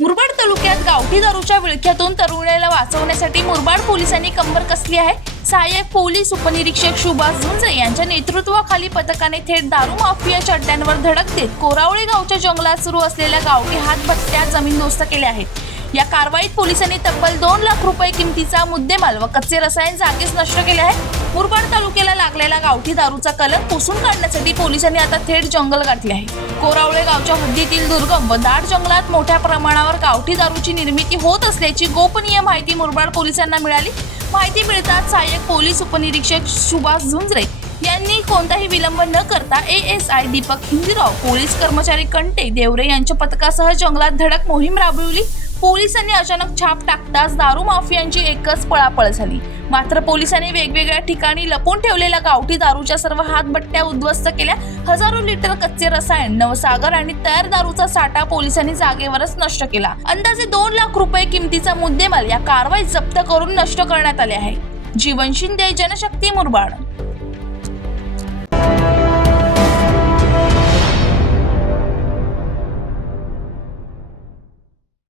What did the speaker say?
मुरबाड तालुक्यात गावठी दारूच्या विळख्यातून तरुणाला वाचवण्यासाठी मुरबाड पोलिसांनी कंबर कसली आहे। सहाय्यक पोलीस उपनिरीक्षक सुभाष झुंजरे यांच्या नेतृत्वाखाली पथकाने थेट दारू माफियाच्या अड्ड्यांवर धडक देत कोरावळे गावच्या जंगलात सुरू असलेल्या गावठी हातभट्ट्या जमीनदोस्त केल्या आहेत। या कारवाईत पोलिसांनी तब्बल 2 लाख रुपये किमतीचा मुद्देमाल व कच्चे रसायन जागीच नष्ट केले आहे। मुरबाड तालुक्याला लागलेला गावठी दारूचा कलंक पुसून काढण्यासाठी पोलिसांनी आता थेट जंगल गाठले आहे। कोरावळे गावच्या हद्दीतील दुर्गम व दाट जंगलात मोठ्या प्रमाणावर गावठी दारूची निर्मिती होत असल्याची गोपनीय माहिती मुरबाड पोलिसांना मिळाली। माहिती मिळताच सहाय्यक पोलीस उपनिरीक्षक सुभाष झुंजरे यांनी कोणताही विलंब न करता ASI दीपक हिंदीराव, पोलीस कर्मचारी कंटे देवरे यांच्या पथकासह जंगलात धडक मोहीम राबविली। पोलिसांनी अचानक छाप टाकताच दारू माफियांची एकच पळापळ झाली। मात्र पोलिसांनी वेगवेगळ्या ठिकाणी लपून ठेवलेल्या गावठी दारूच्या सर्व हातभट्ट्या उद्ध्वस्त केल्या। हजारो लिटर कच्चे रसायन, नवसागर आणि तयार दारूचा साठा पोलिसांनी जागेवरच नष्ट केला। अंदाजे 2 लाख रुपये किमतीचा मुद्देमाल या कारवाईत जप्त करून नष्ट करण्यात आले आहे। जीवन शिंदे, जनशक्ती, मुरबाड।